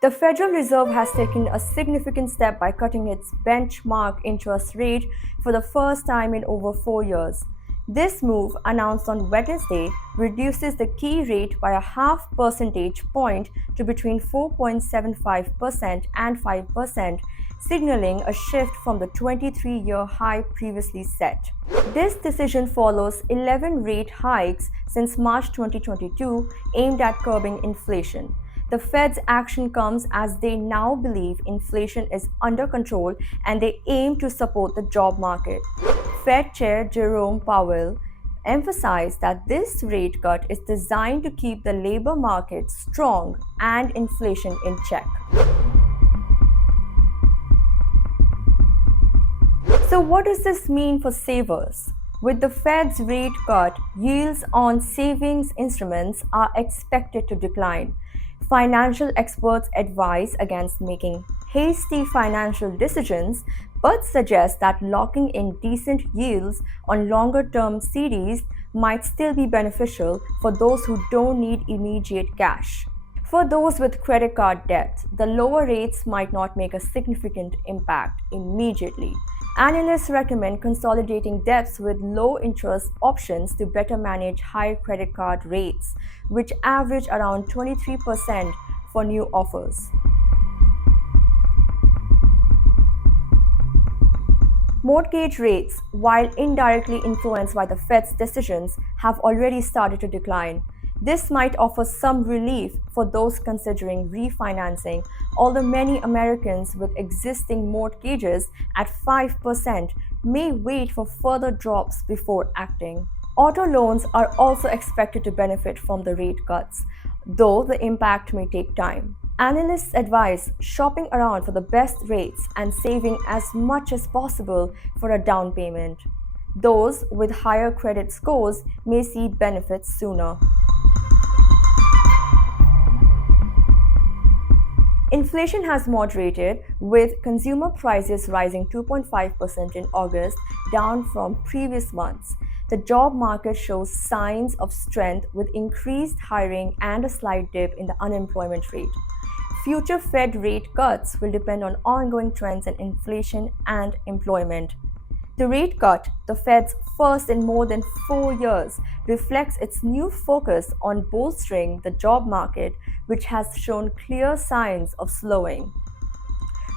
The Federal Reserve has taken a significant step by cutting its benchmark interest rate for the first time in over 4 years. This move, announced on Wednesday, reduces the key rate by a half percentage point to between 4.75% and 5%, signaling a shift from the 23-year high previously set. This decision follows 11 rate hikes since March 2022 aimed at curbing inflation. The Fed's action comes as they now believe inflation is under control and they aim to support the job market. Fed Chair Jerome Powell emphasized that this rate cut is designed to keep the labor market strong and inflation in check. So, what does this mean for savers? With the Fed's rate cut, yields on savings instruments are expected to decline. Financial experts advise against making hasty financial decisions but suggest that locking in decent yields on longer term CDs might still be beneficial for those who don't need immediate cash. For those with credit card debt, the lower rates might not make a significant impact immediately. Analysts recommend consolidating debts with low interest options to better manage high credit card rates, which average around 23% for new offers. Mortgage rates, while indirectly influenced by the Fed's decisions, have already started to decline. This might offer some relief for those considering refinancing, although many Americans with existing mortgages at 5% may wait for further drops before acting. Auto loans are also expected to benefit from the rate cuts, though the impact may take time. Analysts advise shopping around for the best rates and saving as much as possible for a down payment. Those with higher credit scores may see benefits sooner. Inflation has moderated, with consumer prices rising 2.5% in August, down from previous months. The job market shows signs of strength with increased hiring and a slight dip in the unemployment rate. Future Fed rate cuts will depend on ongoing trends in inflation and employment. The rate cut, the Fed's first in more than 4 years, reflects its new focus on bolstering the job market, which has shown clear signs of slowing.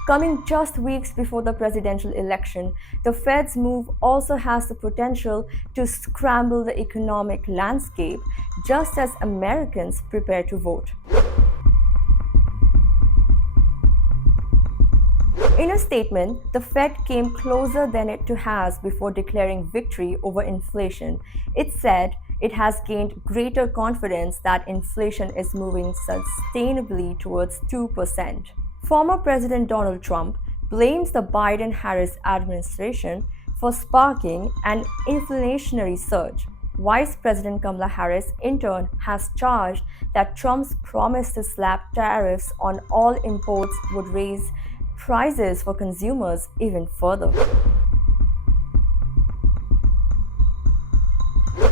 Coming just weeks before the presidential election, the Fed's move also has the potential to scramble the economic landscape just as Americans prepare to vote. In a statement, the Fed came closer than it has before declaring victory over inflation. It said it has gained greater confidence that inflation is moving sustainably towards 2%. Former President Donald Trump blames the Biden-Harris administration for sparking an inflationary surge. Vice President Kamala Harris, in turn, has charged that Trump's promise to slap tariffs on all imports would raise prices for consumers even further.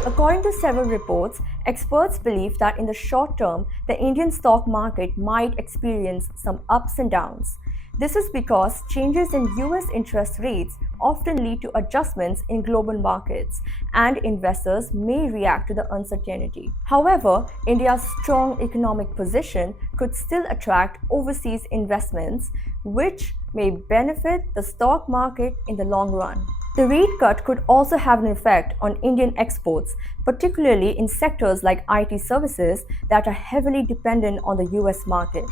According to several reports, experts believe that in the short term, the Indian stock market might experience some ups and downs. This is because changes in US interest rates often lead to adjustments in global markets, and investors may react to the uncertainty. However, India's strong economic position could still attract overseas investments, which may benefit the stock market in the long run. The rate cut could also have an effect on Indian exports, particularly in sectors like IT services that are heavily dependent on the US market.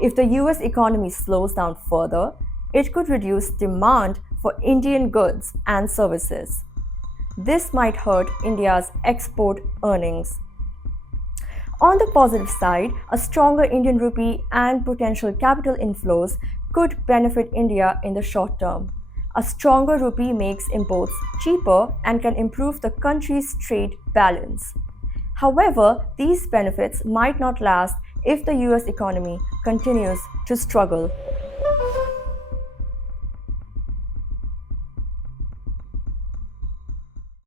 If the US economy slows down further, it could reduce demand for Indian goods and services. This might hurt India's export earnings. On the positive side, a stronger Indian rupee and potential capital inflows could benefit India in the short term. A stronger rupee makes imports cheaper and can improve the country's trade balance. However, these benefits might not last if the US economy continues to struggle.